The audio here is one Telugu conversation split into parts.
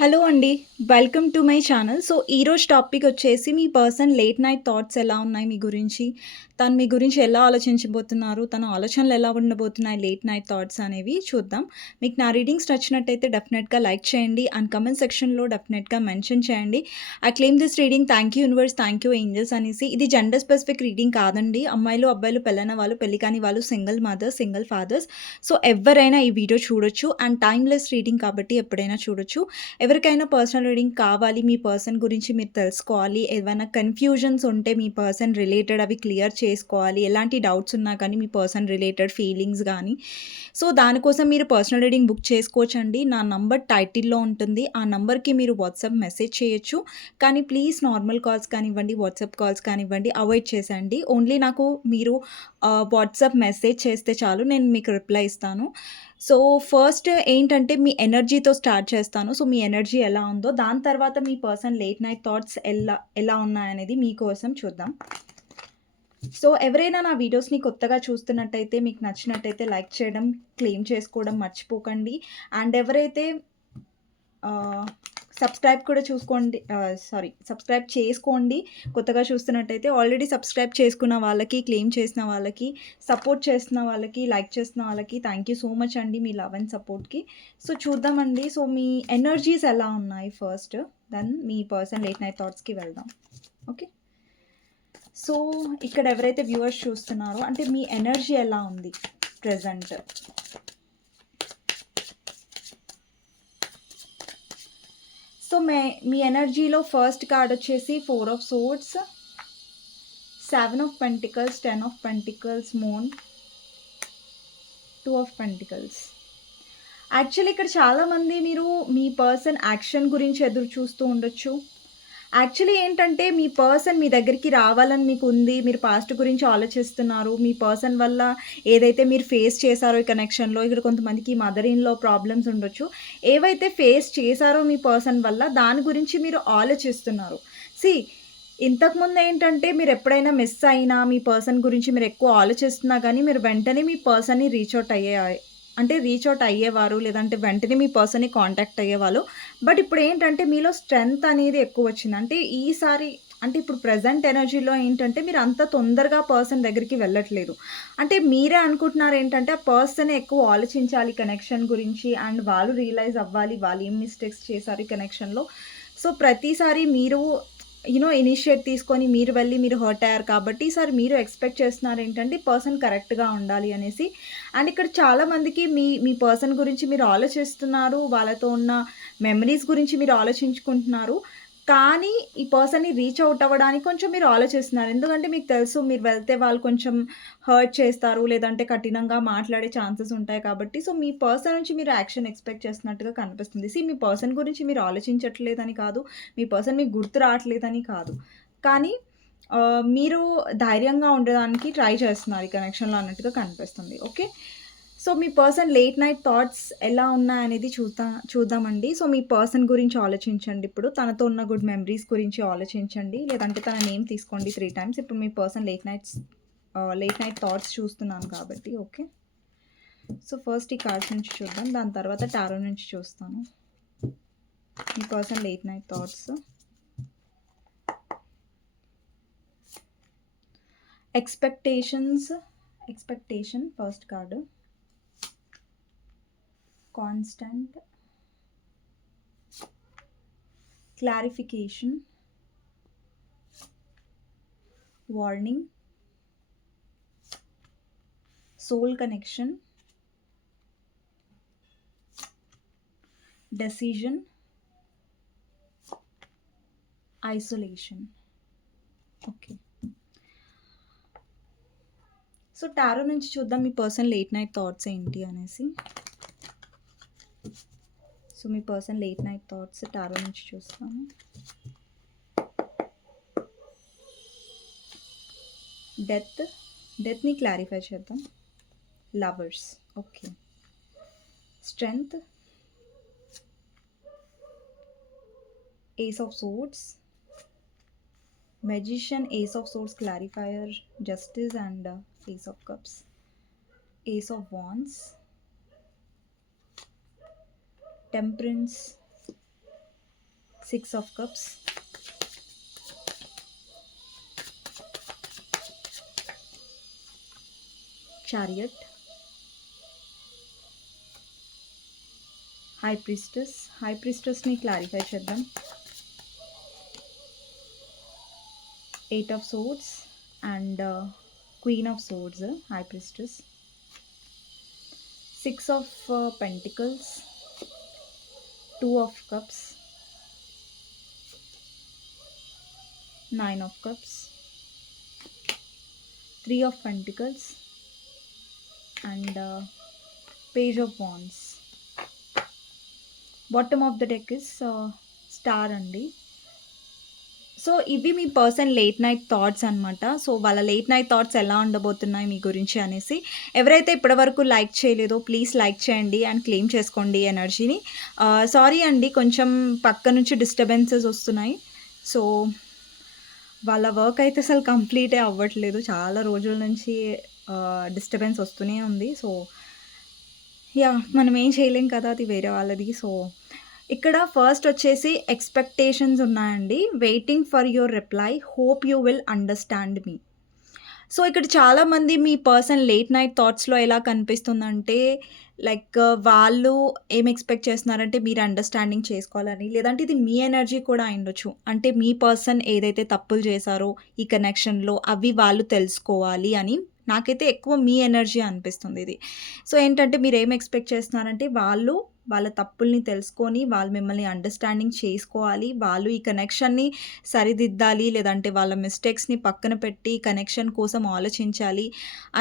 హలో అండి. Welcome to my channel. So, ఈరోజు టాపిక్ వచ్చేసి మీ పర్సన్ లేట్ నైట్ థాట్స్ ఎలా ఉన్నాయి మీ గురించి? తను మీ గురించి ఎలా ఆలోచించబోతున్నారు? తన ఆలోచనలు ఎలా ఉండబోతున్నాయి లేట్ నైట్ థాట్స్ అనేవి చూద్దాం. మీకు నా రీడింగ్స్ నచ్చినట్టయితే డెఫినెట్‌గా లైక్ చేయండి అండ్ కామెంట్ సెక్షన్‌లో డెఫినెట్‌గా మెన్షన్ చేయండి. I claim this reading thank you universe, thank you angels అనేసి. ఇది జెండర్ స్పెసిఫిక్ రీడింగ్ కాదండి. అమ్మాయిలు, అబ్బాయిలు, పెళ్ళైన వాళ్ళు, పెళ్లి కాని వాళ్ళు, single mothers, single fathers, so ఎవ్వరైనా ఈ వీడియో చూడొచ్చు అండ్ టైమ్‌లెస్ రీడింగ్ కాబట్టి ఎప్పుడైనా చూడొచ్చు. ఎవరికైనా పర్సనల్ రీడింగ్ కావాలి, మీ పర్సన్ గురించి మీరు తెలుసుకోవాలి, ఏవైనా కన్‌ఫ్యూజన్స్ ఉంటే మీ పర్సన్ రిలేటెడ్ అవి క్లియర్ చేసుకోవాలి, ఎలాంటి డౌట్స్ ఉన్నా కానీ మీ పర్సన్ రిలేటెడ్ ఫీలింగ్స్ గానీ, సో దానికోసం మీరు పర్సనల్ రీడింగ్ బుక్ చేసుకోవచ్చండి. నా నంబర్ టైటిల్‌లో ఉంటుంది. ఆ నంబర్‌కి మీరు వాట్సాప్ మెసేజ్ చేయొచ్చు. కానీ ప్లీజ్ నార్మల్ కాల్స్ కానివ్వండి, వాట్సాప్ కాల్స్ కానివ్వండి అవాయిడ్ చేసేయండి. ఓన్లీ నాకు మీరు వాట్సాప్ మెసేజ్ చేస్తే చాలు, నేను మీకు రిప్లై ఇస్తాను. సో, ఫస్ట్ ఏంటంటే మీ ఎనర్జీతో స్టార్ట్ చేస్తాను. సో, మీ ఎనర్జీ ఎలా ఉందో, దాని తర్వాత మీ పర్సన్ లేట్ నైట్ థాట్స్ ఎలా ఎలా ఉన్నాయనేది మీకోసం చూద్దాం. సో, ఎవరైనా నా వీడియోస్‌ని కొత్తగా చూస్తున్నట్టయితే, మీకు నచ్చినట్టయితే లైక్ చేయడం, క్లెయిమ్ చేసుకోవడం మర్చిపోకండి. అండ్ ఎవరైతే ఆహ్, సబ్స్క్రైబ్ కూడా చూసుకోండి. సబ్స్క్రైబ్ చేసుకోండి. కొత్తగా చూస్తున్నట్టయితే ఆల్రెడీ సబ్స్క్రైబ్ చేసుకున్న వాళ్ళకి, క్లెయిమ్ చేసిన వాళ్ళకి, సపోర్ట్ చేస్తున్న వాళ్ళకి, లైక్ చేస్తున్న వాళ్ళకి థ్యాంక్ యూ సో మచ్ అండి మీ లవ్ అండ్ సపోర్ట్‌కి. సో, చూద్దామండి. సో, మీ ఎనర్జీస్ ఎలా ఉన్నాయి ఫస్ట్. దెన్ మీ పర్సన్ లేట్ నైట్ థాట్స్‌కి వెళ్దాం. ఓకే. సో, ఇక్కడ ఎవరైతే వ్యూవర్స్ చూస్తున్నారో అంటే మీ ఎనర్జీ ఎలా ఉంది ప్రెజెంట్? సో, మీ ఎనర్జీలో ఫస్ట్ కార్డ్ వచ్చేసి 4 of swords, 7 of pentacles, 10 of pentacles, moon, 2 of pentacles. Actually ఇక్కడ చాలామంది మీరు మీ పర్సన్ యాక్షన్ గురించి ఎదురు చూస్తూ ఉండొచ్చు. యాక్చువల్లీ ఏంటంటే మీ పర్సన్ మీ దగ్గరికి రావాలని మీకుంది. మీరు పాస్ట్ గురించి ఆలోచిస్తున్నారు. మీ పర్సన్ వల్ల ఏదైతే మీరు ఫేస్ చేశారో ఈ కనెక్షన్‌లో, ఇక్కడ కొంతమందికి మదర్ ఇన్ లా ప్రాబ్లమ్స్ ఉండొచ్చు. ఏవైతే ఫేస్ చేశారో మీ పర్సన్ వల్ల దాని గురించి మీరు ఆలోచిస్తున్నారు. సీ, ఇంతకుముందేంటంటే మీరెప్పుడైనా మిస్ అయినా, మీ పర్సన్ గురించి మీరెక్కువ ఆలోచిస్తున్నా గానీ, మీరు వెంటనే మీ పర్సన్‌ని రీచ్ ఔట్ అయ్యేవారు. లేదంటే వెంటనే మీ పర్సన్‌ని కాంటాక్ట్ అయ్యేవాళ్ళు. బట్ ఇప్పుడేంటంటే మీలో స్ట్రెంత్ అనేది ఎక్కువొచ్చింది. అంటే ఈసారి అంటే ఇప్పుడు ప్రెజెంట్ ఎనర్జీలో ఏంటంటే మీరు అంత తొందరగా పర్సన్ దగ్గరికి వెళ్ళట్లేదు. అంటే మీరే అనుకుంటున్నారేంటంటే ఆ పర్సనే ఎక్కువ ఆలోచించాలి కనెక్షన్ గురించి అండ్ వాళ్ళు రియలైజ్ అవ్వాలి. వాళ్ళు ఏం మిస్టేక్స్ చేశారు ఈ కనెక్షన్‌లో. సో, ప్రతిసారి మీరు ఇనిషియేట్ తీసుకొని మీరు వెళ్లి మీరు హర్ట్ అయ్యారు కాబట్టి, ఈసారి మీరు ఎక్స్‌పెక్ట్ చేస్తున్నారేంటంటే పర్సన్ కరెక్ట్‌గా ఉండాలి అనేసి. అండ్ ఇక్కడ చాలా మందికి మీ మీ పర్సన్ గురించి మీరు ఆలోచిస్తున్నారు. వాళ్ళతో ఉన్న మెమరీస్ గురించి మీరు ఆలోచించుకుంటున్నారు. కానీ ఈ పర్సన్‌ని రీచ్ ఔట్ అవ్వడానికి కొంచెం మీరు ఆలోచిస్తున్నారు. ఎందుకంటే మీకు తెలుసు మీరు వెళ్తే వాళ్ళు కొంచెం హర్ట్ చేస్తారు. లేదంటే కఠినంగా మాట్లాడే ఛాన్సెస్ ఉంటాయి కాబట్టి, సో మీ పర్సన్ నుంచి మీరు యాక్షన్ ఎక్స్‌పెక్ట్ చేస్తున్నట్టుగా కనిపిస్తుంది. మీ పర్సన్ గురించి మీరు ఆలోచించట్లేదని కాదు. మీ పర్సన్ మీకు గుర్తు రావట్లేదని కాదు. కానీ మీరు ధైర్యంగా ఉండడానికి ట్రై చేస్తున్నారు ఈ కనెక్షన్‌లో అన్నట్టుగా కనిపిస్తుంది. ఓకే. సో, మీ పర్సన్ లేట్ నైట్ థాట్స్ ఎలా ఉన్నాయనేది చూద్దామండి. సో, మీ పర్సన్ గురించి ఆలోచించండి ఇప్పుడు. తనతో ఉన్న గుడ్ మెమరీస్ గురించి ఆలోచించండి. లేదంటే తన నేమ్ తీసుకోండి 3 టైమ్స్. ఇప్పుడు మీ పర్సన్ లేట్ నైట్ థాట్స్ చూస్తున్నాను కాబట్టి. ఓకే. సో, ఫస్ట్ ఈ కార్డ్స్ నుంచి చూద్దాం. దాని తర్వాత టారో నుంచి చూస్తాను. మీ person late night thoughts. Expectation first card. Constant, clarification, warning, soul connection, decision, isolation. Okay. So, tarot నుంచి చూద్దాం మీ పర్సన్ లేట్ నైట్ థాట్స్ ఏంటి అనేసి. సో, మీ person late night thoughts tarot నుంచి చూస్తాను. డెత్‌ని క్లారిఫై చేద్దాం. Lovers. Okay. Strength, ace of swords, magician, ace of swords clarifier, justice and ace of cups, ace of wands, temperance, 6 of cups, chariot, high priestess ని క్లారిఫై చేద్దాం. 8 of swords and queen of swords, high priestess, 6 of pentacles, 2 of cups, 9 of cups, 3 of pentacles and page of wands. Bottom of the deck is star అండి. సో ఇవి మీ పర్సన్ లేట్ నైట్ థాట్స్ అనమాట. సో వాళ్ళ లేట్ నైట్ థాట్స్ ఎలా ఉండబోతున్నాయి మీ గురించి అనేసి. ఎవరైతే ఇప్పటివరకు లైక్ చేయలేదో ప్లీజ్ లైక్ చేయండి అండ్ క్లెయిమ్ చేసుకోండి ఎనర్జీని. సారీ అండి, కొంచెం పక్క నుంచి డిస్టర్బెన్సెస్ వస్తున్నాయి. సో వాళ్ళ వర్క్ అయితే అసలు కంప్లీటే అవ్వట్లేదు, చాలా రోజుల నుంచి డిస్టర్బెన్స్ వస్తూనే ఉంది. సో మనం ఏం చేయలేం కదా, అది వేరే వాళ్ళది. సో ఇక్కడ ఫస్ట్ వచ్చేసి ఎక్స్పెక్టేషన్స్ ఉన్నాయండి. Waiting for your reply, hope you will understand me. So ఇక్కడ చాలామంది మీ పర్సన్ లేట్ నైట్ థాట్స్లో ఎలా కనిపిస్తుందంటే లైక్ వాళ్ళు ఏం ఎక్స్పెక్ట్ చేస్తున్నారంటే మీరు అండర్స్టాండింగ్ చేసుకోవాలని, లేదంటే ఇది మీ ఎనర్జీ కూడా అయిండొచ్చు. అంటే మీ పర్సన్ ఏదైతే తప్పులు చేశారో ఈ కనెక్షన్లో అవి వాళ్ళు తెలుసుకోవాలి అని. నాకైతే ఎక్కువ మీ ఎనర్జీ అనిపిస్తుంది ఇది. సో ఏంటంటే మీరు ఏం ఎక్స్పెక్ట్ చేస్తున్నారంటే వాళ్ళు వాళ్ళ తప్పుల్ని తెలుసుకొని వాళ్ళు మిమ్మల్ని అండర్స్టాండింగ్ చేసుకోవాలి, వాళ్ళు ఈ కనెక్షన్ని సరిదిద్దాలి, లేదంటే వాళ్ళ మిస్టేక్స్ని పక్కన పెట్టి కనెక్షన్ కోసం ఆలోచించాలి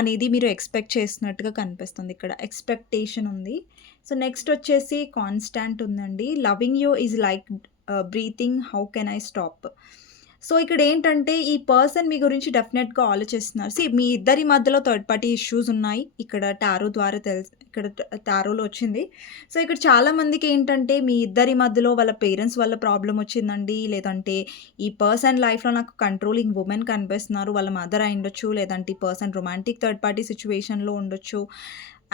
అనేది మీరు ఎక్స్పెక్ట్ చేసినట్టుగా కనిపిస్తుంది. ఇక్కడ ఎక్స్పెక్టేషన్ ఉంది. సో నెక్స్ట్ వచ్చేసి కాన్స్టాంట్ ఉందండి. Loving you is like breathing, how can I stop. So ఇక్కడ ఏంటంటే ఈ పర్సన్ మీ గురించి డెఫినెట్గా ఆలోచిస్తున్నారు. మీ ఇద్దరి మధ్యలో థర్డ్ పార్టీ ఇష్యూస్ ఉన్నాయి. ఇక్కడ టారో ద్వారా ఇక్కడ టారోలో వచ్చింది. సో ఇక్కడ చాలామందికి ఏంటంటే మీ ఇద్దరి మధ్యలో వాళ్ళ పేరెంట్స్ వల్ల ప్రాబ్లం వచ్చిందండి, లేదంటే ఈ పర్సన్ లైఫ్లో నాకు కంట్రోలింగ్ ఉమెన్ కనిపిస్తున్నారు, వాళ్ళ మదర్ అయి ఉండొచ్చు, లేదంటే ఈ పర్సన్ రొమాంటిక్ థర్డ్ పార్టీ సిచ్యువేషన్లో ఉండొచ్చు.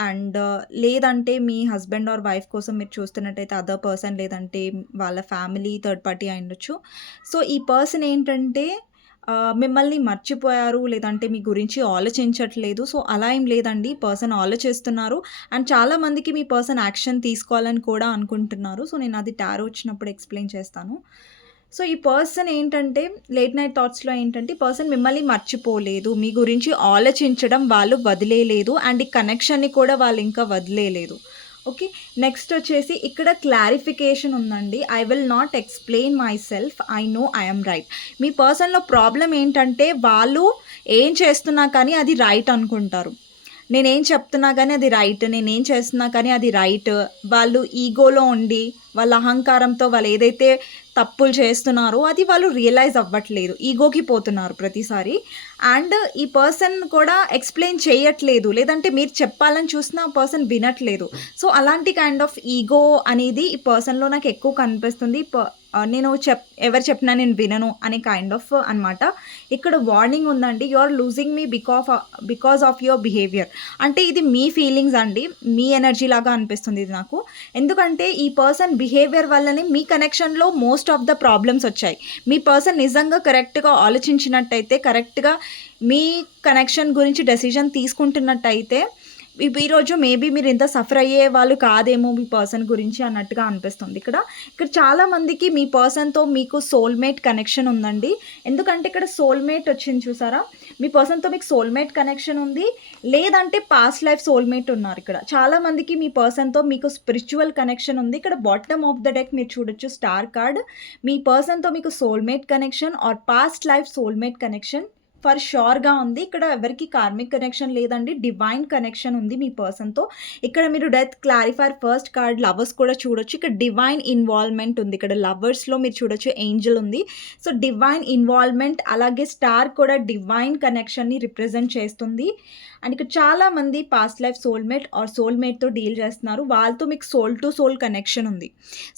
అండ్ లేదంటే మీ హస్బెండ్ ఆర్ వైఫ్ కోసం మీరు చూస్తున్నట్టయితే అదర్ పర్సన్, లేదంటే వాళ్ళ ఫ్యామిలీ థర్డ్ పార్టీ అయి ఉండొచ్చు. సో ఈ పర్సన్ ఏంటంటే మిమ్మల్ని మర్చిపోయారు, లేదంటే మీ గురించి ఆలోచించట్లేదు. సో అలా ఏం లేదండి, పర్సన్ ఆలోచిస్తున్నారు అండ్ చాలామందికి మీ పర్సన్ యాక్షన్ తీసుకోవాలని కూడా అనుకుంటున్నారు. సో నేను అది టారో వచ్చినప్పుడు ఎక్స్ప్లెయిన్ చేస్తాను. సో ఈ పర్సన్ ఏంటంటే లేట్ నైట్ థాట్స్లో ఏంటంటే పర్సన్ మిమ్మల్ని మర్చిపోలేదు, మీ గురించి ఆలోచించడం వాళ్ళు వదిలేయలేదు అండ్ ఈ కనెక్షన్ని కూడా వాళ్ళు ఇంకా వదిలేయలేదు. ఓకే, నెక్స్ట్ వచ్చేసి ఇక్కడ క్లారిఫికేషన్ ఉందండి. I will not explain myself, I know I am right. మీ పర్సన్లో ప్రాబ్లం ఏంటంటే వాళ్ళు ఏం చేస్తున్నా కానీ అది రైట్ అనుకుంటారు. నేనేం చెప్తున్నా కానీ అది రైట్, నేనేం చేస్తున్నా కానీ అది రైట్. వాళ్ళు ఈగోలో ఉండి వాళ్ళ అహంకారంతో వాళ్ళు ఏదైతే తప్పులు చేస్తున్నారో అది వాళ్ళు రియలైజ్ అవ్వట్లేదు, ఈగోకి పోతున్నారు ప్రతిసారి. అండ్ ఈ పర్సన్ కూడా ఎక్స్ప్లెయిన్ చేయట్లేదు, లేదంటే మీరు చెప్పాలని చూసినా ఆ పర్సన్ వినట్లేదు. సో అలాంటి కైండ్ ఆఫ్ ఈగో అనేది ఈ పర్సన్లో నాకు ఎక్కువ కనిపిస్తుంది. నేను ఎవరు చెప్పినా నేను వినను అనే కైండ్ ఆఫ్ అనమాట. ఇక్కడ వార్నింగ్ ఉందండి, you are losing me because of your behaviour. అంటే ఇది మీ ఫీలింగ్స్ అండి, మీ ఎనర్జీ లాగా అనిపిస్తుంది ఇది నాకు. ఎందుకంటే ఈ పర్సన్ బిహేవియర్ వల్లనే మీ కనెక్షన్లో మోస్ట్ ఆఫ్ ద ప్రాబ్లమ్స్ వచ్చాయి. మీ పర్సన్ నిజంగా కరెక్ట్గా ఆలోచించినట్టయితే, కరెక్ట్గా మీ కనెక్షన్ గురించి డెసిషన్ తీసుకుంటున్నట్టయితే ఈరోజు మేబీ మీరు ఇంత సఫర్ అయ్యే వాళ్ళు కాదేమో మీ పర్సన్ గురించి అన్నట్టుగా అనిపిస్తుంది. ఇక్కడ చాలామందికి మీ పర్సన్తో మీకు సోల్మేట్ కనెక్షన్ ఉందండి. ఎందుకంటే ఇక్కడ సోల్మేట్ వచ్చింది చూసారా, మీ పర్సన్తో మీకు సోల్మేట్ కనెక్షన్ ఉంది, లేదంటే పాస్ట్ లైఫ్ సోల్మేట్ ఉన్నారు. ఇక్కడ చాలామందికి మీ పర్సన్తో మీకు స్పిరిచువల్ కనెక్షన్ ఉంది. ఇక్కడ బాటమ్ ఆఫ్ ద డెక్ మీరు చూడొచ్చు స్టార్ కార్డ్. మీ పర్సన్తో మీకు soulmate connection or past life soulmate connection for షూర్గా ఉంది. ఇక్కడ ఎవరికి కార్మిక్ కనెక్షన్ లేదండి, డివైన్ కనెక్షన్ ఉంది మీ పర్సన్తో. ఇక్కడ మీరు death clarifier first card lovers కూడా చూడొచ్చు. ఇక్కడ డివైన్ ఇన్వాల్వ్మెంట్ ఉంది. ఇక్కడ లవర్స్లో మీరు చూడొచ్చు ఏంజల్ ఉంది. సో డివైన్ ఇన్వాల్వ్మెంట్, అలాగే స్టార్ కూడా డివైన్ కనెక్షన్ని రిప్రజెంట్ చేస్తుంది. అండ్ ఇక్కడ చాలామంది పాస్ట్ లైఫ్ సోల్మేట్ ఆర్ సోల్మేట్తో డీల్ చేస్తున్నారు, వాళ్ళతో మీకు సోల్ టు సోల్ కనెక్షన్ ఉంది.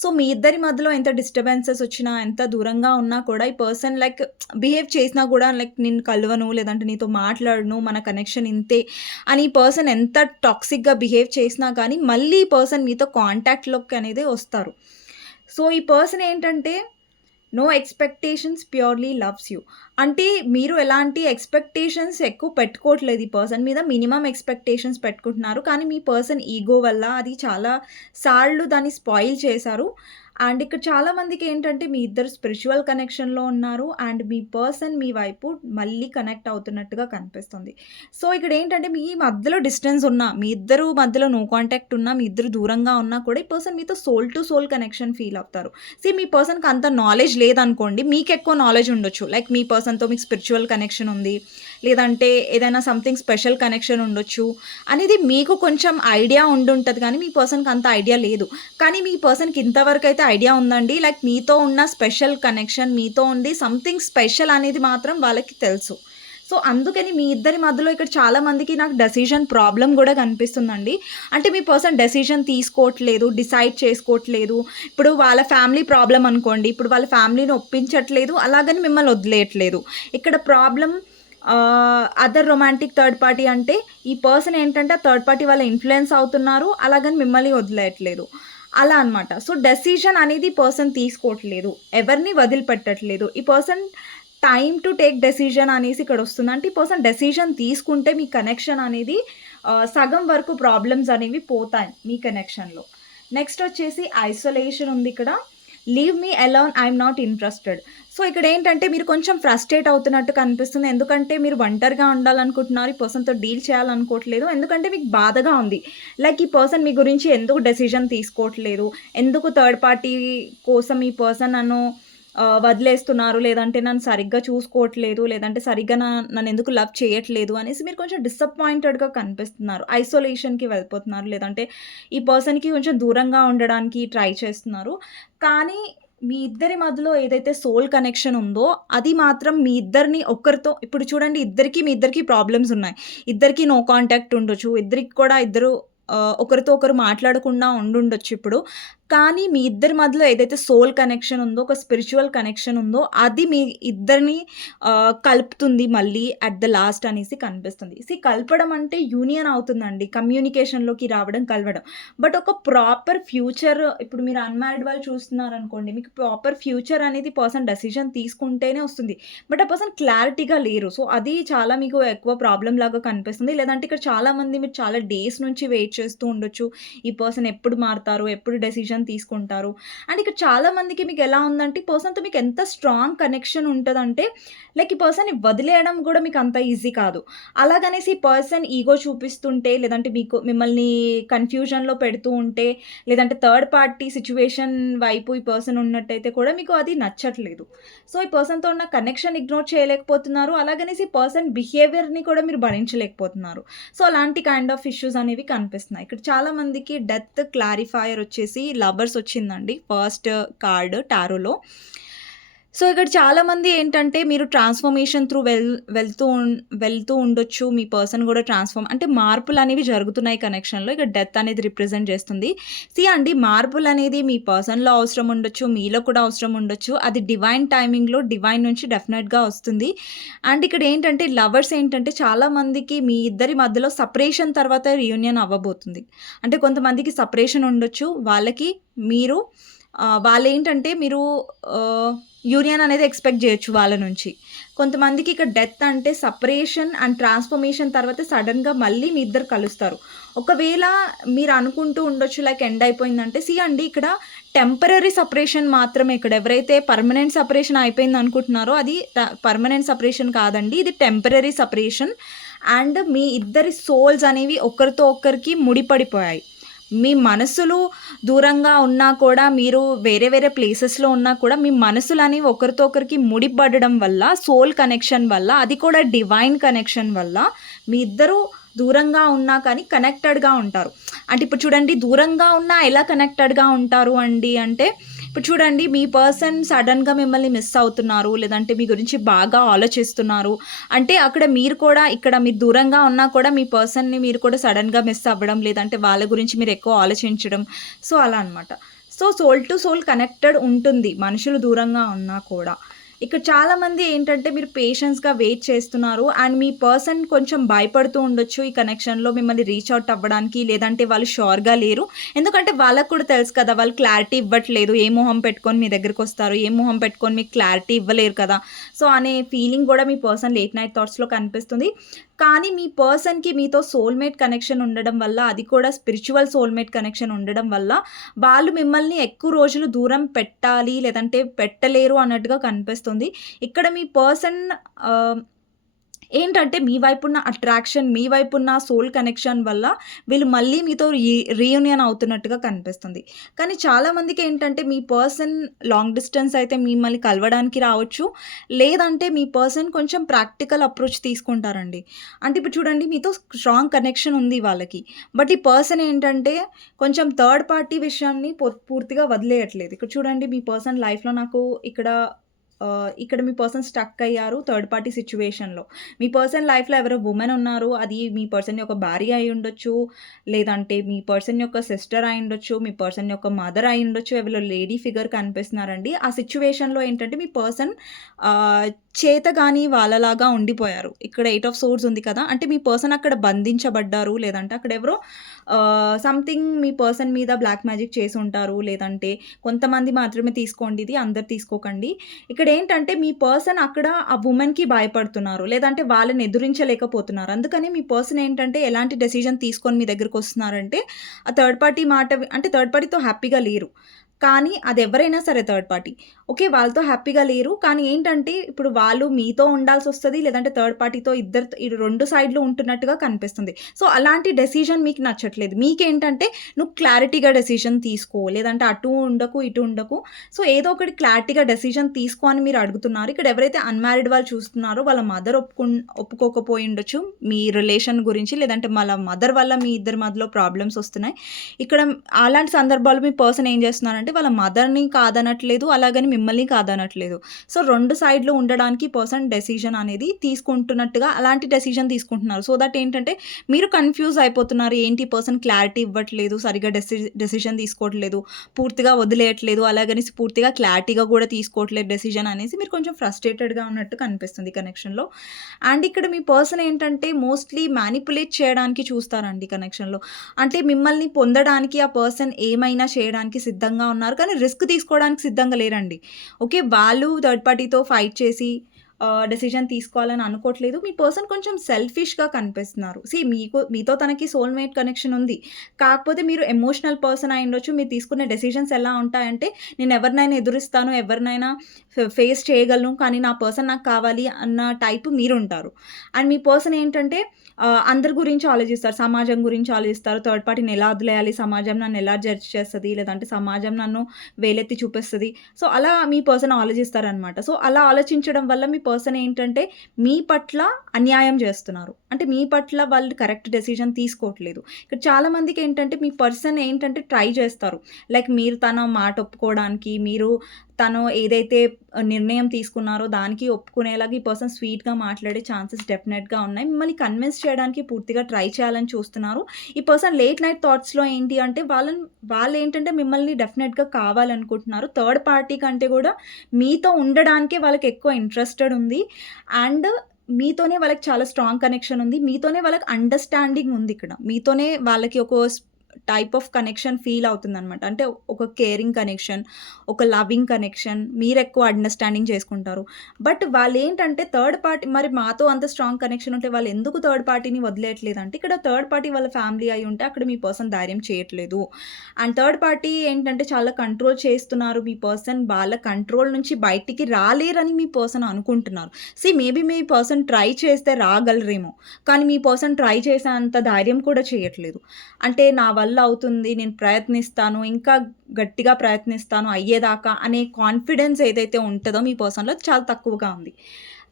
సో మీ ఇద్దరి మధ్యలో ఎంత డిస్టర్బెన్సెస్ వచ్చినా, ఎంత దూరంగా ఉన్నా కూడా ఈ పర్సన్ లైక్ బిహేవ్ చేసినా కూడా లైక్ నేను కలవను, లేదంటే నీతో మాట్లాడను, మన కనెక్షన్ ఇంతే అని ఈ పర్సన్ ఎంత టాక్సిక్గా బిహేవ్ చేసినా కానీ మళ్ళీ ఈ పర్సన్ మీతో కాంటాక్ట్లోకి అనేది వస్తారు. సో ఈ పర్సన్ ఏంటంటే no expectations purely loves you. అంటే మీరు ఎలాంటి ఎక్స్‌పెక్టేషన్స్ ఎక్కువ పెట్టుకోవట్లేదు ఈ పర్సన్ మీద. మినిమమ్ ఎక్స్‌పెక్టేషన్స్ పెట్టుకుంటున్నారు. కానీ మీ పర్సన్ ఈగో వల్ల అది చాలా సార్లు దాన్ని స్పాయిల్ చేశారు. అండ్ ఇక్కడ చాలా మందికేంటంటే మీ ఇద్దరు స్పిరిచ్యువల్ కనెక్షన్‌లో ఉన్నారు. అండ్ మీ పర్సన్ మీ వైపు మళ్ళీ కనెక్ట్ అవుతున్నట్టుగా కనిపిస్తుంది. సో, ఇక్కడేంటంటే మీ మధ్యలో డిస్టెన్స్ ఉన్నా, మీ ఇద్దరు మధ్యలో నో కాంటాక్ట్ ఉన్నా, మీ ఇద్దరు దూరంగా ఉన్నా కూడా ఈ పర్సన్ మీతో soul to soul connection feel అవుతారు. మీ పర్సన్‌కి అంత నాలెడ్జ్ లేదనుకోండి. మీకెక్కువ నాలెడ్జ్ ఉండొచ్చు. లైక్ మీ పర్సన్‌తో మీకు స్పిరిచ్యువల్ కనెక్షన్ ఉంది. లేదంటే ఏదైనా సంథింగ్ స్పెషల్ కనెక్షన్ ఉండొచ్చు. అనేది మీకు కొంచెం ఐడియా ఉండుంటది కానీ మీ పర్సన్‌కి అంత ఐడియా లేదు. కానీ మీ పర్సన్‌కి ఇంతవరకైతే ఐడియా ఉందండి. లైక్ మీతో ఉన్న స్పెషల్ కనెక్షన్, మీతో ఉంది సంథింగ్ స్పెషల్ అనేది మాత్రం వాళ్ళకి తెలుసు. సో, అందుకని మీ ఇద్దరి మధ్యలో ఇక్కడ చాలా మందికి నాకు డెసిషన్ ప్రాబ్లమ్ గూడా కనిపిస్తుందండి. అంటే మీ పర్సన్ డెసిషన్ తీసుకోవట్లేదు, డిసైడ్ చేసుకోవట్లేదు. ఇప్పుడు వాళ్ళ ఫ్యామిలీ ప్రాబ్లమ్ అనుకోండి. ఇప్పుడు వాళ్ళ ఫ్యామిలీని ఒప్పించట్లేదు. అలాగని మిమ్మల్ని వదిలేయట్లేదు. ఇక్కడ problem other romantic third party అంటే ఈ పర్సన్ ఏంటంటే ఆ థర్డ్ పార్టీ వల్ల ఇన్‌ఫ్లుయెన్స్ అవుతున్నారు. అలాగని మిమ్మల్ని వదిలేయట్లేదు. అలా అనమాట. సో, డెసిషన్ అనేది పర్సన్ తీసుకోవట్లేదు. ఎవరిని వదిలిపెట్టట్లేదు. ఈ person time to take decision అనేసి ఇక్కడొస్తుంది. అంటే ఈ పర్సన్ డెసిషన్ తీసుకుంటే మీ కనెక్షన్ అనేది సగం వరకు ప్రాబ్లమ్స్ అనేవి పోతాయి మీ కనెక్షన్‌లో. నెక్స్ట్ వచ్చేసి ఐసోలేషన్ ఉంది ఇక్కడ. Leave me alone I'm not interested. So, ఇక్కడేంటంటే మీరు కొంచెం ఫ్రస్ట్రేట్ అవుతున్నట్టు కనిపిస్తుంది. ఎందుకంటే మీరు ఒంటరిగా ఉండాలనుకుంటున్నారు. ఈ పర్సన్‌తో డీల్ చేయాలనుకోవట్లేదు. ఎందుకంటే మీకు బాధగా ఉంది. లైక్ ఈ పర్సన్ మీ గురించి ఎందుకు డెసిషన్ తీసుకోవట్లేదు? ఎందుకు థర్డ్ పార్టీ కోసం ఈ పర్సన్ నన్ను వదిలేస్తున్నారు. లేదంటే నన్ను సరిగ్గా చూసుకోవట్లేదు. లేదంటే సరిగ్గా నన్నెందుకు లవ్ చేయట్లేదు అనేసి మీరు కొంచెం డిసప్పాయింటెడ్‌గా కనిపిస్తున్నారు. ఐసోలేషన్‌కి వెళ్ళిపోతున్నారు. లేదంటే ఈ పర్సన్‌కి కొంచెం దూరంగా ఉండడానికి ట్రై చేస్తున్నారు. కానీ మీ ఇద్దరి మధ్యలో ఏదైతే సోల్ కనెక్షన్ ఉందో, అది మాత్రం మీ ఇద్దరిని ఒకరితో ఇప్పుడు చూడండి మీ ఇద్దరికీ ప్రాబ్లమ్స్ ఉన్నాయి. ఇద్దరికీ నో కాంటాక్ట్ ఉండొచ్చు. ఇద్దరికి కూడా ఇద్దరు ఒకరితో ఒకరు మాట్లాడకుండా ఉండుండొచ్చు ఇప్పుడు. కానీ మీ ఇద్దరి మధ్యలో ఏదైతే సోల్ కనెక్షన్ ఉందో, ఒక స్పిరిచ్యువల్ కనెక్షన్ ఉందో, అది మీ ఇద్దరిని కలుపుతుంది మళ్ళీ అట్ ద లాస్ట్ అనేసి కనిపిస్తుంది. కలపడం అంటే యూనియన్ అవుతుందండి. కమ్యూనికేషన్‌లోకి రావడం, కలవడం. బట్ ఒక ప్రాపర్ ఫ్యూచర్ ఇప్పుడు మీరు అన్‌మ్యారిడ్ వాళ్ళు చూస్తున్నారనుకోండి, మీకు ప్రాపర్ ఫ్యూచర్ అనేది పర్సన్ డెసిషన్ తీసుకుంటేనే వస్తుంది. బట్ ఆ పర్సన్ క్లారిటీగా లేరు. సో, అది చాలా మీకు ఎక్కువ ప్రాబ్లమ్ లాగా కనిపిస్తుంది. లేదంటే ఇక్కడ చాలామంది మీరు చాలా డేస్ నుంచి వెయిట్ చేస్తూ ఉండొచ్చు. ఈ పర్సన్ ఎప్పుడు మారతారు? ఎప్పుడు డెసిషన్ తీసుకుంటారు? అండ్ ఇక్కడ చాలా మందికి మీకు ఎలా ఉందంటే, ఈ పర్సన్‌తో మీకు ఎంత స్ట్రాంగ్ కనెక్షన్ ఉంటదంటే, లైక్ ఈ పర్సన్‌ని వదిలేయడం గూడా మీకు అంత ఈజీ కాదు. అలాగనేసి ఈ పర్సన్ ఈగో చూపిస్తుంటే, లేదంటే మిమ్మల్ని కన్‌ఫ్యూజన్‌లో పెడుతూ ఉంటే, లేదంటే థర్డ్ పార్టీ సిట్యుయేషన్ వైపు ఈ పర్సన్ ఉన్నట్టయితే కూడా మీకు అది నచ్చట్లేదు. సో, ఈ పర్సన్‌తో ఉన్న కనెక్షన్ ఇగ్నోర్ చేయలేకపోతున్నారు. అలాగనేసి ఈ పర్సన్ బిహేవియర్‌ని కూడా మీరు భరించలేకపోతున్నారు. సో, అలాంటి కైండ్ ఆఫ్ ఇష్యూస్ అనేవి కనిపిస్తున్నాయి. ఇక్కడ చాలా మందికి డెత్ క్లారిఫైయర్ వచ్చేసి లవర్స్ వచ్చిందండి. ఫస్ట్ కార్డ్ టారోలో. సో, ఇక్కడ చాలామంది ఏంటంటే మీరు ట్రాన్స్‌ఫర్మేషన్ త్రూ వెళ్తూ ఉండొచ్చు. మీ పర్సన్ గూడా అంటే మార్పులనేవి జరుగుతున్నాయి కనెక్షన్‌లో. ఇక్కడ డెత్ అనేది రిప్రజెంట్ చేస్తుంది. అండి, మార్పులనేది మీ పర్సన్‌లో అవసరం ఉండొచ్చు. మీలో కూడా అవసరం ఉండొచ్చు. అది డివైన్ టైమింగ్‌లో డివైన్ నుంచి డెఫినెట్‌గా వస్తుంది. అండ్ ఇక్కడ ఏంటంటే లవర్స్ ఏంటంటే చాలామందికి మీ ఇద్దరి మధ్యలో సెపరేషన్ తర్వాత రీయూనియన్ అవ్వబోతుంది. అంటే కొంతమందికి సెపరేషన్ ఉండొచ్చు. వాళ్ళేంటంటే మీరు యూనియన్ అనేది ఎక్స్‌పెక్ట్ జేయొచ్చు వాళ్ళ నుంచి. కొంతమందికి ఇక్కడ డెత్ అంటే సెపరేషన్ అండ్ ట్రాన్స్‌ఫర్మేషన్ తర్వాత సడెన్‌గా మళ్ళీ మీ ఇద్దరు కలుస్తారు. ఒకవేళ మీరు అనుకుంటూ ఉండొచ్చు లైక్ ఎండ్ అయిపోయిందంటే అండి, ఇక్కడ టెంపరరీ సెపరేషన్ మాత్రమే. ఇక్కడ ఎవరైతే పర్మనెంట్ సెపరేషన్ అయిపోయిందనుకుంటున్నారో అది పర్మనెంట్ సెపరేషన్ కాదండి. ఇది టెంపరరీ సెపరేషన్. అండ్ మీ ఇద్దరి సోల్స్ అనేవి ఒకరితో ఒకరికి ముడిపడిపోయాయి. మీ మనసులు దూరంగా ఉన్నా కూడా, మీరు వేరే వేరే ప్లేసెస్‌లో ఉన్నా కూడా, మీ మనసులనేవి ఒకరితో ఒకరికి ముడిపడడం వల్ల, సోల్ కనెక్షన్ వల్ల, అది కూడా డివైన్ కనెక్షన్ వల్ల మీ ఇద్దరు దూరంగా ఉన్నా కానీ కనెక్టెడ్‌గా ఉంటారు. అంటే ఇప్పుడు చూడండి, దూరంగా ఉన్నా ఎలా కనెక్టెడ్‌గా ఉంటారు అండి అంటే, ఇప్పుడు చూడండి మీ పర్సన్ సడెన్‌గా మిమ్మల్ని మిస్ అవుతున్నారు. లేదంటే మీ గురించి బాగా ఆలోచిస్తున్నారు. అంటే అక్కడ మీరు కూడా ఇక్కడ మీరు దూరంగా ఉన్నా కూడా మీ పర్సన్‌ని మీరు కూడా సడెన్‌గా మిస్ అవ్వడం. లేదంటే వాళ్ళ గురించి మీరు ఎక్కువ ఆలోచించడం. సో, అలా అనమాట. So, soul to soul connected ఉంటుంది మనుషులు దూరంగా ఉన్నా కూడా. ఇక్కడ చాలామంది ఏంటంటే మీరు పేషెన్స్‌గా వెయిట్ చేస్తున్నారు. అండ్ మీ పర్సన్ కొంచెం భయపడుతూ ఉండొచ్చు ఈ కనెక్షన్‌లో మిమ్మల్ని రీచ్ ఔట్ అవ్వడానికి. లేదంటే వాళ్ళు ష్యూర్‌గా లేరు. ఎందుకంటే వాళ్ళకి కూడా తెలుసు కదా! వాళ్ళు క్లారిటీ ఇవ్వట్లేదు. ఏ మొహం పెట్టుకొని మీ దగ్గరికొస్తారు? ఏ మొహం పెట్టుకొని మీకు క్లారిటీ ఇవ్వలేరు కదా! సో, అనే ఫీలింగ్ గూడా మీ పర్సన్ లేట్ నైట్ థాట్స్‌లో కనిపిస్తుంది. కానీ మీ పర్సన్‌కి మీతో సోల్‌మేట్ కనెక్షన్ ఉండడం వల్ల, అది కూడా స్పిరిచ్యువల్ సోల్‌మేట్ కనెక్షన్ ఉండడం వల్ల, వాళ్ళు మిమ్మల్ని ఎక్కువ రోజులు దూరం పెట్టాలి, లేదంటే పెట్టలేరు అన్నట్టుగా కనిపిస్తుంది. ఇక్కడ మీ పర్సన్ ఆహ్, ఏంటంటే మీ వైపున్న అట్రాక్షన్, మీ వైపున్న సోల్ కనెక్షన్ వల్ల వీళ్ళు మళ్ళీ మీతో రీయూనియన్ అవుతున్నట్టుగా కనిపిస్తుంది. కానీ చాలామందికేంటంటే మీ పర్సన్ లాంగ్ డిస్టెన్స్ అయితే మిమ్మల్ని కలవడానికి రావచ్చు. లేదంటే మీ పర్సన్ కొంచెం ప్రాక్టికల్ అప్రోచ్ తీసుకుంటారండి. అంటే ఇప్పుడు చూడండి, మీతో స్ట్రాంగ్ కనెక్షన్ ఉంది వాళ్ళకి. బట్ ఈ పర్సన్ ఏంటంటే కొంచెం థర్డ్ పార్టీ విషయాన్ని పూర్తిగా వదిలేయట్లేదు. ఇక్కడ చూడండి, మీ పర్సన్ లైఫ్‌లో నాకు ఇక్కడ ఇక్కడ మీ పర్సన్ స్టక్ అయ్యారు థర్డ్ పార్టీ సిట్యుయేషన్‌లో. మీ పర్సన్ లైఫ్‌లో ఎవరో వుమెన్ ఉన్నారు. అది మీ పర్సన్ యొక్క భార్య అయ్యుండొచ్చు, లేదంటే మీ పర్సన్ యొక్క సిస్టర్ అయ్యుండొచ్చు, మీ పర్సన్ యొక్క మదర్ అయ్యుండొచ్చు. ఎవరో లేడీ ఫిగర్ కనిపిస్తున్నారండి. ఆ సిట్యుయేషన్‌లో ఏంటంటే మీ పర్సన్ ఆహ్, చేతగాని వాళ్ళలాగా ఉండిపోయారు. ఇక్కడ 8 ఆఫ్ సోర్డ్స్ ఉంది కదా! అంటే మీ పర్సన్ అక్కడ బంధించబడ్డారు. లేదంటే అక్కడ ఎవరో సంథింగ్ మీ పర్సన్ మీద బ్లాక్ మ్యాజిక్ చేసుంటారు. లేదంటే కొంతమంది మాత్రమే తీసుకోండి ఇది, అందరు తీసుకోకండి. ఇక్కడేంటంటే మీ పర్సన్ అక్కడ ఆ వుమెన్‌కి భయపడుతున్నారు. లేదంటే వాళ్ళని ఎదురించలేకపోతున్నారు. అందుకని మీ పర్సన్ ఏంటంటే ఎలాంటి డెసిషన్ తీసుకొని మీ దగ్గరకొస్తున్నారంటే, ఆ థర్డ్ పార్టీ మాట అంటే థర్డ్ పార్టీతో హ్యాపీగా లేరు. కానీ అదెవ్వరైనా సరే థర్డ్ పార్టీ. ఓకే. వాళ్ళతో హ్యాపీగా లేరు. కానీ ఏంటంటే ఇప్పుడు వాళ్ళు మీతో ఉండాల్సొస్తది. లేదంటే థర్డ్ పార్టీతో ఈ 2 సైడ్‌లు ఉంటున్నట్టుగా కనిపిస్తుంది. సో, అలాంటి డెసిషన్ మీకు నచ్చట్లేదు. మీకేంటంటే నువ్వు క్లారిటీగా డెసిషన్ తీసుకో. లేదంటే అటు ఉండకు, ఇటు ఉండకు. సో, ఏదో ఒకటి క్లారిటీగా డెసిషన్ తీసుకో అని మీరు అడుగుతున్నారు. ఇక్కడ ఎవరైతే అన్‌మ్యారిడ్ వాళ్ళు చూస్తున్నారో వాళ్ళ మదర్ ఒప్పుకోకపోయుండొచ్చు మీ రిలేషన్ గురించి. లేదంటే వాళ్ళ మదర్ వల్ల మీ ఇద్దరి మధ్యలో ప్రాబ్లమ్స్ ఒస్తున్నాయి. ఇక్కడ అలాంటి సందర్భాల్లో మీ పర్సన్ ఏం చేస్తున్నారంటే వాళ్ళ మదర్‌ని కాదనట్లేదు. అలాగని మిమ్మల్ని కాదనట్లేదు. సో, 2 సైడ్‌లు ఉండడానికి పర్సన్ డెసిషన్ అనేది తీసుకుంటున్నట్టుగా అలాంటి డెసిషన్ తీసుకుంటున్నారు. సో దట్ ఏంటంటే మీరు కన్‌ఫ్యూజ్ అయిపోతున్నారు. ఏంటి ఈ పర్సన్ క్లారిటీ ఇవ్వట్లేదు. సరిగ్గా డెసిషన్ తీసుకోవట్లేదు. పూర్తిగా వదిలేయట్లేదు. అలాగనేసి పూర్తిగా క్లారిటీగా కూడా తీసుకోవట్లేదు డెసిషన్ అనేసి మీరు కొంచెం ఫ్రస్ట్రేటెడ్‌గా ఉన్నట్టు కనిపిస్తుంది కనెక్షన్‌లో. అండ్ ఇక్కడ మీ పర్సన్ ఏంటంటే మోస్ట్‌లీ మ్యానిపులేట్ చేయడానికి చూస్తారండి కనెక్షన్‌లో. అంటే మిమ్మల్ని పొందడానికి ఆ పర్సన్ ఏమైనా చేయడానికి సిద్ధంగా ఉన్నారు. కానీ రిస్క్ తీసుకోవడానికి సిద్ధంగా లేరండి. ఓకే. వాళ్ళు థర్డ్ పార్టీతో ఫైట్ చేసి డెసిషన్ తీసుకోవాలని అనుకోవట్లేదు. మీ పర్సన్ కొంచెం సెల్ఫిష్‌గా కనిపిస్తున్నారు. మీతో తనకి సోల్‌మేట్ కనెక్షన్ ఉంది. కాకపోతే మీరు ఎమోషనల్ పర్సన్ అయ్యుండొచ్చు. మీరు తీసుకునే డెసిషన్స్ ఎలా ఉంటాయంటే, నేను ఎవరినైనా ఎదురిస్తాను, ఎవరినైనా ఫేస్ చేయగలను. కానీ నా పర్సన్ నాకు కావాలి అన్న టైపు మీరుంటారు. అండ్ మీ పర్సన్ ఏంటంటే అందరి గురించి ఆలోచిస్తారు. సమాజం గురించి ఆలోచిస్తారు. థర్డ్ పార్టీని ఎలా వదిలేయాలి? సమాజం నన్ను ఎలా జడ్జ్ చేస్తది? లేదంటే సమాజం నన్ను వేలెత్తి చూపిస్తది. సో, అలా మీ పర్సన్ ఆలోచిస్తారనమాట. సో, అలా ఆలోచించడం వల్ల మీ పర్సన్ ఏంటంటే మీ పట్ల అన్యాయం చేస్తున్నారు. అంటే మీ పట్ల వాళ్ళు కరెక్ట్ డెసిషన్ తీసుకోవట్లేదు. ఇక్కడ చాలామందికి ఏంటంటే మీ పర్సన్ ఏంటంటే ట్రై చేస్తారు. లైక్ మీరు తన మాట ఒప్పుకోవడానికి, మీరు తను ఏదైతే నిర్ణయం తీసుకున్నారో దానికి ఒప్పుకునేలాగా ఈ పర్సన్ స్వీట్‌గా మాట్లాడే ఛాన్సెస్ డెఫినెట్‌గా ఉన్నాయి. మిమ్మల్ని కన్విన్స్ చేయడానికి పూర్తిగా ట్రై చేయాలని చూస్తున్నారు. ఈ పర్సన్ లేట్ నైట్ థాట్స్‌లో ఏంటి అంటే వాళ్ళేంటంటే మిమ్మల్ని డెఫినెట్‌గా కావాలనుకుంటున్నారు. థర్డ్ పార్టీ కంటే కూడా మీతో ఉండడానికే వాళ్ళకి ఎక్కువ ఇంట్రెస్టెడ్ ఉంది. అండ్ మీతోనే వాళ్ళకి చాలా స్ట్రాంగ్ కనెక్షన్ ఉంది. మీతోనే వాళ్ళకి అండర్‌స్టాండింగ్ ఉందిక్కడ. మీతోనే వాళ్ళకి ఒక టైప్ ఆఫ్ కనెక్షన్ ఫీల్ అవుతుందనమాట. అంటే ఒక కేరింగ్ కనెక్షన్, ఒక లవింగ్ కనెక్షన్ మీరెక్కువ అండర్‌స్టాండింగ్ చేసుకుంటారు. బట్ వాళ్ళేంటంటే థర్డ్ పార్టీ, మరి మాతో అంత స్ట్రాంగ్ కనెక్షన్ ఉంటే వాళ్ళెందుకు థర్డ్ పార్టీని వదిలేయట్లేదంటే, ఇక్కడ థర్డ్ పార్టీ వాళ్ళ ఫ్యామిలీ అయ్యుంటే అక్కడ మీ పర్సన్ ధైర్యం చేయట్లేదు. అండ్ థర్డ్ పార్టీ ఏంటంటే చాలా కంట్రోల్ చేస్తున్నారు. మీ పర్సన్ వాళ్ళ కంట్రోల్ నుంచి బయటికి రాలేరని మీ పర్సన్ అనుకుంటున్నారు. మేబీ మీ పర్సన్ ట్రై చేస్తే రాగలరేమో. కానీ మీ పర్సన్ ట్రై చేసేంత ధైర్యం కూడా చేయట్లేదు. అంటే నా వల్ల అవుతుంది, నేను ప్రయత్నిస్తాను, ఇంకా గట్టిగా ప్రయత్నిస్తాను అయ్యేదాకా అనే కాన్ఫిడెన్స్ ఏదైతే ఉంటదో మీ పర్సన్‌లో చాలా తక్కువగా ఉంది.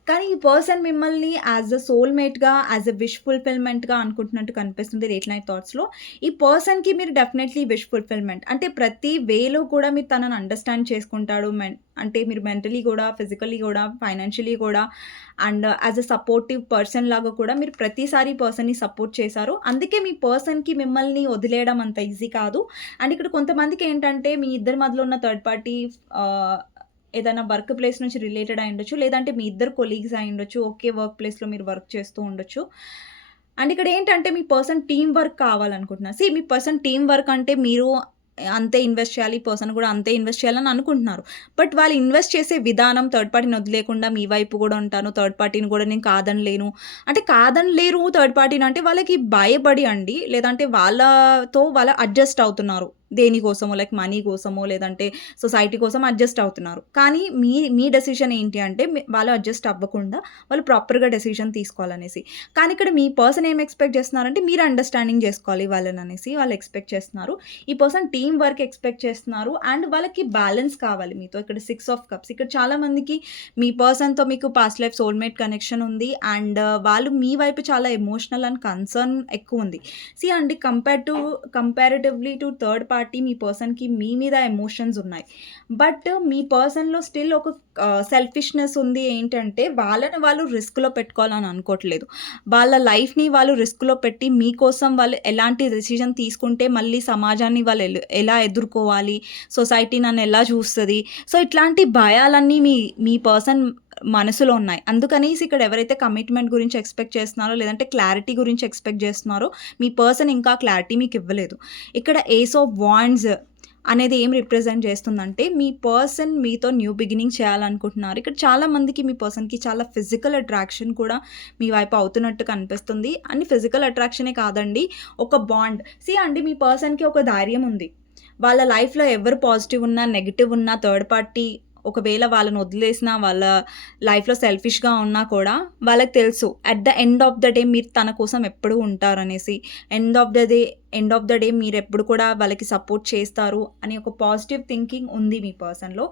కానీ ఈ పర్సన్ మిమ్మల్ని యాజ్ ఎ సోల్‌మేట్‌గా, యాజ్ ఎ విష్ ఫుల్‌ఫిల్‌మెంట్‌గా అనుకుంటున్నట్టు కనిపిస్తుంది లేట్ నైట్ థాట్స్‌లో. ఈ పర్సన్‌కి మీరు డెఫినైట్‌లీ విష్ ఫుల్‌ఫిల్‌మెంట్ అంటే ప్రతి వేలో కూడా మీరు తనని అండర్‌స్టాండ్ చేసుకుంటాడు. అంటే మీరు మెంటలీ గూడా, ఫిజికల్లీ గూడా, ఫైనాన్షియల్లీ గూడా and as a supportive person లాగా కూడా మీరు ప్రతిసారి ఈ పర్సన్‌ని సపోర్ట్ చేశారు. అందుకే మీ పర్సన్‌కి మిమ్మల్ని వదిలేయడం అంత ఈజీ కాదు. అండ్ ఇక్కడ కొంతమందికేంటంటే మీ ఇద్దరి మధ్యలో ఉన్న థర్డ్ పార్టీ ఆహ్ ఏదైనా వర్క్ ప్లేస్ నుంచి రిలేటెడ్ అయ్యుండొచ్చు. లేదంటే మీ ఇద్దరు కొలీగ్స్ అయ్యుండొచ్చు. ఒకే వర్క్ ప్లేస్‌లో మీరు వర్క్ చేస్తూ ఉండొచ్చు. అండ్ ఇక్కడేంటంటే మీ పర్సన్ టీమ్ వర్క్ కావాలనుకుంటున్నారు. మీ పర్సన్ టీమ్ వర్క్ అంటే మీరు అంతే ఇన్వెస్ట్ చేయాలి. ఈ పర్సన్ కూడా అంతే ఇన్వెస్ట్ చేయాలని అనుకుంటున్నారు. బట్ వాళ్ళు ఇన్వెస్ట్ చేసే విధానం థర్డ్ పార్టీని వదిలేయకుండా మీ వైపు కూడా ఉంటాను. థర్డ్ పార్టీని కూడా నేను కాదనలేను. అంటే కాదనలేరు థర్డ్ పార్టీని అంటే వాళ్ళకి భయపడి అండి. లేదంటే వాళ్ళతో వాళ్ళు అడ్జస్ట్ అవుతున్నారు. దేనికోసమో లైక్ మనీ కోసమో లేదంటే సొసైటీ కోసం అడ్జస్ట్ అవుతున్నారు. కానీ మీ డెసిషన్ ఏంటి అంటే వాళ్ళు అడ్జస్ట్ అవ్వకుండా వాళ్ళు ప్రాపర్‌గా డెసిషన్ తీసుకోవాలనేసి. కానీ ఇక్కడ మీ పర్సన్ ఏం ఎక్స్‌పెక్ట్ చేస్తున్నారంటే మీరు అండర్‌స్టాండింగ్ చేసుకోవాలి వాళ్ళననేసి వాళ్ళు ఎక్స్‌పెక్ట్ చేస్తున్నారు. ఈ పర్సన్ టీమ్ వర్క్ ఎక్స్‌పెక్ట్ చేస్తున్నారు. అండ్ వాళ్ళకి బ్యాలెన్స్ కావాలి మీతో. ఇక్కడ 6 ఆఫ్ కప్స్ ఇక్కడ చాలా మందికి మీ పర్సన్‌తో మీకు పాస్ట్ లైఫ్ సోల్‌మేట్ కనెక్షన్ ఉంది. అండ్ వాళ్ళు మీ వైపు చాలా ఎమోషనల్ అండ్ కన్సర్న్ ఎక్కువుంది. అండి కంపారిటివ్‌లీ టు థర్డ్ పార్టీ మీ పర్సన్‌కి మీ మీద ఎమోషన్స్ ఉన్నాయి. బట్ మీ పర్సన్‌లో స్టిల్ ఒక సెల్ఫిష్‌నెస్ ఉంది. ఏంటంటే వాళ్ళని వాళ్ళు రిస్క్‌లో పెట్టుకోవాలని అనుకోవట్లేదు. వాళ్ళ లైఫ్‌ని వాళ్ళు రిస్క్‌లో పెట్టి మీకోసం వాళ్ళు ఎలాంటి డెసిషన్ తీసుకుంటే మళ్ళీ సమాజాన్ని వాళ్ళు ఎలా ఎదుర్కోవాలి, సొసైటీ నన్ను ఎలా చూస్తది. ఇట్లాంటి భయాలన్నీ మీ పర్సన్ మనసులో ఉన్నాయి. అందుకనేసి ఇక్కడ ఎవరైతే కమిట్మెంట్ గురించి ఎక్స్‌పెక్ట్ చేస్తున్నారో లేదంటే క్లారిటీ గురించి ఎక్స్‌పెక్ట్ చేస్తున్నారో మీ పర్సన్ ఇంకా క్లారిటీ మీకు ఇవ్వలేదు. ఇక్కడ ఏస్ ఆఫ్ వాండ్స్ అనేది ఏం రిప్రజెంట్ చేస్తుందంటే మీ పర్సన్ మీతో న్యూ బిగినింగ్ చేయాలనుకుంటున్నారు. ఇక్కడ చాలా మందికి మీ పర్సన్‌కి చాలా ఫిజికల్ అట్రాక్షన్ కూడా మీ వైపు అవుతున్నట్టు కనిపిస్తుంది. అండ్ ఫిజికల్ అట్రాక్షనే కాదండి, ఒక బాండ్. అండి మీ పర్సన్‌కి ఒక ధైర్యం ఉంది. వాళ్ళ లైఫ్‌లో ఎవరు పాజిటివ్ ఉన్నా, నెగెటివ్ ఉన్నా, థర్డ్ పార్టీ ఒకవేళ వాళ్ళని వదిలేసినా, వాళ్ళ లైఫ్‌లో సెల్ఫిష్‌గా ఉన్నా కూడా వాళ్ళకి తెలుసు at the end of the day మీరు తన కోసం ఎప్పుడూ ఉంటారనేసి. ఎండ్ ఆఫ్ ద డే మీరెప్పుడు కూడా వాళ్ళకి సపోర్ట్ చేస్తారు అని ఒక పాజిటివ్ థింకింగ్ ఉంది మీ పర్సన్‌లో.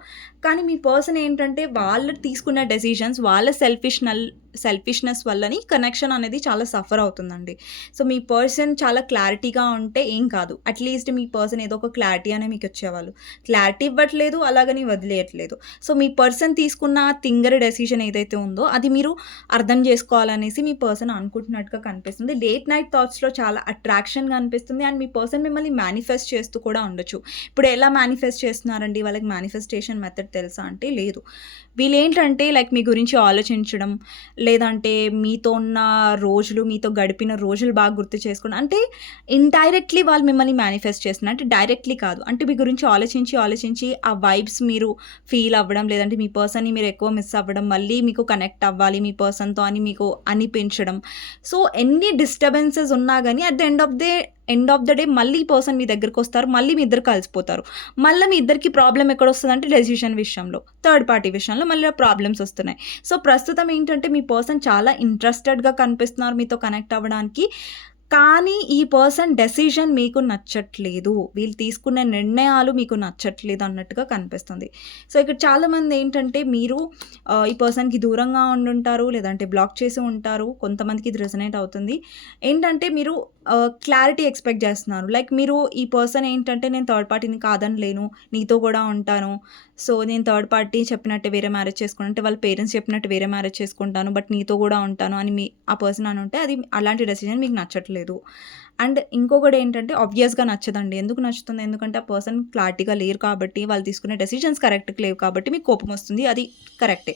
కానీ మీ పర్సన్ ఏంటంటే వాళ్ళు తీసుకున్న డెసిషన్స్ వాళ్ళ సెల్ఫిష్‌నెస్ వల్లని కనెక్షన్ అనేది చాలా సఫర్ అవుతుందండి. మీ పర్సన్ చాలా క్లారిటీగా ఉంటే ఏం కాదు. అట్‌లీస్ట్ మీ పర్సన్ ఏదో ఒక క్లారిటీ అనే మీకు ఇచ్చేవాళ్ళు. క్లారిటీ ఇవ్వట్లేదు, అలాగని వదిలేయట్లేదు. మీ పర్సన్ తీసుకున్న తింగరి డెసిషన్ ఏదైతే ఉందో అది మీరు అర్థం చేసుకోవాలనేసి మీ పర్సన్ అనుకుంటున్నట్టుగా కనిపిస్తుంది. లేట్ నైట్ థాట్స్‌లో చాలా అట్రాక్షన్‌గా అనిపిస్తుంది. అండ్ మీ పర్సన్ మిమ్మల్ని మేనిఫెస్ట్ చేస్తూ కూడా ఉండొచ్చు. ఇప్పుడు ఎలా మేనిఫెస్ట్ చేస్తున్నారండి? వాళ్ళకి మేనిఫెస్టేషన్ మెథడ్ తెలుసా అంటే లేదు. వీళ్ళేంటంటే లైక్ మీ గురించి ఆలోచించడం, లేదంటే మీతో ఉన్న రోజులు, మీతో గడిపిన రోజులు బాగా గుర్తు చేసుకోవడం. అంటే ఇండైరెక్ట్‌లీ వాళ్ళు మిమ్మల్ని మేనిఫెస్ట్ చేస్తున్నారు. అంటే డైరెక్ట్‌లీ కాదు. అంటే మీ గురించి ఆలోచించి ఆ వైబ్స్ మీరు ఫీల్ అవ్వడం, లేదంటే మీ పర్సన్‌ని మీరు ఎక్కువ మిస్ అవ్వడం, మళ్ళీ మీకు కనెక్ట్ అవ్వాలి మీ పర్సన్‌తో అని మీకు అనిపించడం. ఎన్ని డిస్టర్బెన్సెస్ ఉన్నా గానీ at the end of the day మళ్ళీ ఈ పర్సన్ మీ దగ్గరకొస్తారు. మళ్ళీ మీ ఇద్దరు కలిసిపోతారు. మళ్ళా మీ ఇద్దరికి ప్రాబ్లమ్ ఎక్కడొస్తదంటే డెసిషన్ విషయంలో, థర్డ్ పార్టీ విషయంలో మళ్ళీ ప్రాబ్లమ్స్ వస్తున్నాయి. ప్రస్తుతం ఏంటంటే మీ పర్సన్ చాలా ఇంట్రెస్టెడ్‌గా కనిపిస్తున్నారు మీతో కనెక్ట్ అవ్వడానికి. కానీ ఈ పర్సన్ డెసిషన్ మీకు నచ్చట్లేదు. వీళ్ళు తీసుకునే నిర్ణయాలు మీకు నచ్చట్లేదు అన్నట్టుగా కనిపిస్తుంది. ఇక్కడ చాలామంది ఏంటంటే మీరు ఈ పర్సన్‌కి దూరంగా ఉండుంటారు. లేదంటే బ్లాక్ చేసి ఉంటారు. కొంతమందికి ఇది రెసొనేట్ అవుతుంది. ఏంటంటే మీరు క్లారిటీ ఎక్స్‌పెక్ట్ చేస్తున్నారు. లైక్ మీరు ఈ పర్సన్ ఏంటంటే నేను థర్డ్ పార్టీని కాదనలేను. నీతో కూడా ఉంటాను. నేను థర్డ్ పార్టీ చెప్పినట్టే వేరే మ్యారేజ్ చేసుకుని అంటే వాళ్ళ పేరెంట్స్ చెప్పినట్టు వేరే మ్యారేజ్ చేసుకుంటాను. బట్ నీతో కూడా ఉంటాను అని ఆ పర్సన్ అనుంటే అది అలాంటి డెసిషన్ మీకు నచ్చట్లేదు. అండ్ ఇంకొకటి ఏంటంటే ఆబ్వియస్‌గా నచ్చదండి. ఎందుకు నచ్చుతుంది? ఎందుకంటే ఆ పర్సన్ క్లారిటీగా లేరు కాబట్టి, వాళ్ళు తీసుకునే డెసిషన్స్ కరెక్ట్‌గా లేవు కాబట్టి మీకు కోపం వస్తుంది. అది కరెక్టే.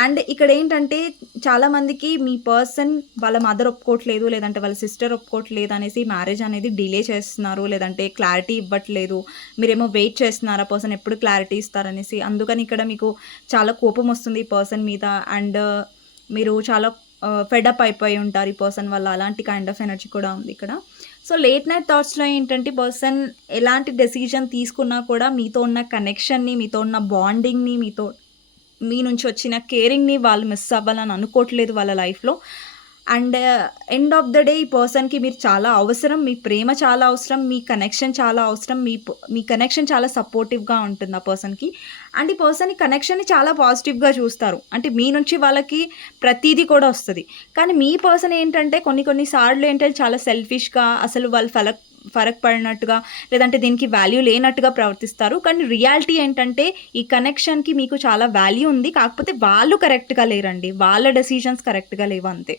అండ్ ఇక్కడేంటంటే చాలామందికి మీ పర్సన్ వాళ్ళ మదర్ ఒప్పుకోవట్లేదు, లేదంటే వాళ్ళ సిస్టర్ ఒప్పుకోవట్లేదు అనేసి మ్యారేజ్ అనేది డిలే చేస్తున్నారు. లేదంటే క్లారిటీ ఇవ్వట్లేదు. మీరేమో వెయిట్ చేస్తున్నారు ఆ పర్సన్ ఎప్పుడు క్లారిటీ ఇస్తారనేసి. అందుకని ఇక్కడ మీకు చాలా కోపం వస్తుంది ఈ పర్సన్ మీద. అండ్ మీరు చాలా ఫెడప్ అయిపోయి ఉంటారు ఈ పర్సన్ వల్ల. అలాంటి కైండ్ ఆఫ్ ఎనర్జీ కూడా ఉంది ఇక్కడ. లేట్ నైట్ థాట్స్‌లో ఏంటంటే పర్సన్ ఎలాంటి డెసిషన్ తీసుకున్నా కూడా మీతో ఉన్న కనెక్షన్‌ని, మీతో ఉన్న బాండింగ్‌ని, మీ నుంచి వచ్చిన కేరింగ్‌ని వాళ్ళు మిస్ అవ్వాలని అనుకోవట్లేదు వాళ్ళ లైఫ్‌లో. And end of the day ఈ పర్సన్‌కి మీరు చాలా అవసరం. మీ ప్రేమ చాలా అవసరం. మీ కనెక్షన్ చాలా అవసరం. మీ కనెక్షన్ చాలా సపోర్టివ్‌గా ఉంటుంది ఆ పర్సన్‌కి. అండ్ ఈ పర్సన్ ఈ కనెక్షన్‌ని చాలా పాజిటివ్‌గా చూస్తారు. అంటే మీ నుంచి వాళ్ళకి ప్రతీదీ కూడా వస్తది. కానీ మీ పర్సన్ ఏంటంటే కొన్ని సార్లు ఏంటంటే చాలా సెల్ఫిష్‌గా అసలు వాళ్ళు ఫరక్ పడినట్టుగా, లేదంటే దీనికి వాల్యూ లేనట్టుగా ప్రవర్తిస్తారు. కానీ రియాలిటీ ఏంటంటే ఈ కనెక్షన్‌కి మీకు చాలా వాల్యూ ఉంది. కాకపోతే వాళ్ళు కరెక్ట్‌గా లేరండి. వాళ్ళ డెసిషన్స్ కరెక్ట్‌గా లేవు అంతే.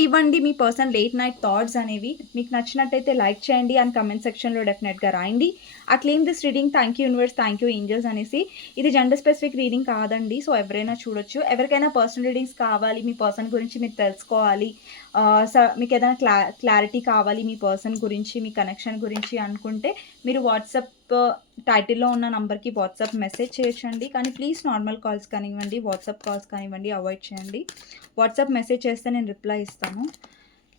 ఇవ్వండి మీ పర్సన్ లేట్ నైట్ థాట్స్ అనేవి. మీకు నచ్చినట్టయితే లైక్ చేయండి అండ్ కామెంట్ సెక్షన్‌లో డెఫినెట్‌గా రాయండి. Claim this reading, thank you universe, thank you angels అనేసి. ఇది జెండర్ స్పెసిఫిక్ రీడింగ్ కాదండి. సో ఎవరైనా చూడొచ్చు. ఎవరికైనా పర్సనల్ రీడింగ్స్ కావాలి, మీ పర్సన్ గురించి మీరు తెలుసుకోవాలి, మీకు ఏదైనా క్లారిటీ కావాలి మీ పర్సన్ గురించి, మీ కనెక్షన్ గురించి అనుకుంటే మీరు వాట్సాప్ టైటిల్‌లో ఉన్న నంబర్‌కి వాట్సాప్ మెసేజ్ చేయొచ్చండి. కానీ ప్లీజ్ నార్మల్ కాల్స్ కానివ్వండి, వాట్సాప్ కాల్స్ కానివ్వండి అవాయిడ్ చేయండి. వాట్సాప్ మెసేజ్ చేస్తే నేను రిప్లై ఇస్తాను.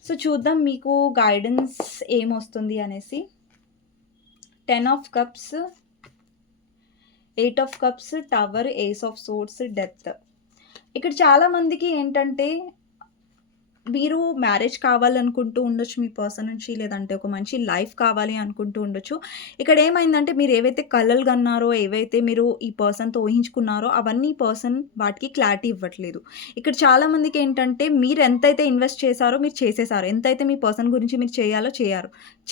సో చూద్దాం మీకు గైడెన్స్ ఏమొస్తుంది అనేసి. 10 of cups, 8 of cups, tower, ace of swords, death. ఇక్కడ చాలా మందికి ఏంటంటే మీరు మ్యారేజ్ కావాలనుకుంటూ ఉండొచ్చు మీ పర్సన్ నుంచి, లేదంటే ఒక మంచి లైఫ్ కావాలి అనుకుంటూ ఉండొచ్చు. ఇక్కడ ఏమైందంటే మీరు ఏవైతే కలలు కన్నారో, ఏవైతే మీరు ఈ పర్సన్‌తో ఊహించుకున్నారో అవన్నీ ఈ పర్సన్ వాటికి క్లారిటీ ఇవ్వట్లేదు. ఇక్కడ చాలా మందికి ఏంటంటే మీరు ఎంతైతే ఇన్వెస్ట్ చేశారో మీరు చేసేసారు. ఎంతైతే మీ పర్సన్ గురించి మీరు చేయాలో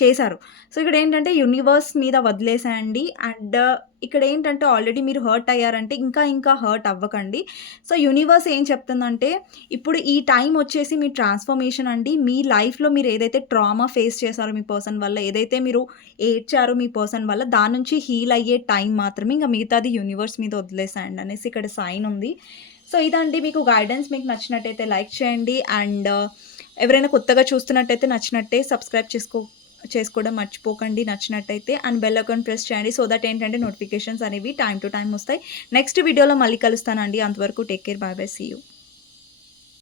చేశారు. సో ఇక్కడ ఏంటంటే యూనివర్స్ మీద వదిలేసేయండి. అండ్ ఇక్కడ ఏంటంటే ఆల్రెడీ మీరు హర్ట్ అయ్యారంటే ఇంకా హర్ట్ అవ్వకండి. సో యూనివర్స్ ఏం చెప్తుందంటే ఇప్పుడు ఈ టైం వచ్చేసి మీ ట్రాన్స్‌ఫర్మేషన్ అండి. మీ లైఫ్‌లో మీరు ఏదైతే ట్రామా ఫేస్ చేశారో మీ పర్సన్ వల్ల, ఏదైతే మీరు ఏడ్చారో మీ పర్సన్ వల్ల, దాని నుంచి హీల్ అయ్యే టైం మాత్రమే. ఇంక మిగతాది యూనివర్స్ మీద వదిలేసేయండి అనేసి ఇక్కడ సైన్ ఉంది. సో ఇదండి మీకు గైడెన్స్. మీకు నచ్చినట్టయితే లైక్ చేయండి. అండ్ ఎవరైనా కొత్తగా చూస్తున్నట్టయితే నచ్చినట్టే సబ్స్క్రైబ్ చేసుకోవడం మర్చిపోకండి నచ్చినట్టయితే. అండ్ బెల్ ఐకాన్ ప్రెస్ చేయండి. సో దట్ ఏంటంటే నోటిఫికేషన్స్ అనేవి టైమ్ టు టైమ్ వస్తాయి. నెక్స్ట్ వీడియోలో మళ్ళీ కలుస్తానండి. అంతవరకు take care. Bye bye. See you.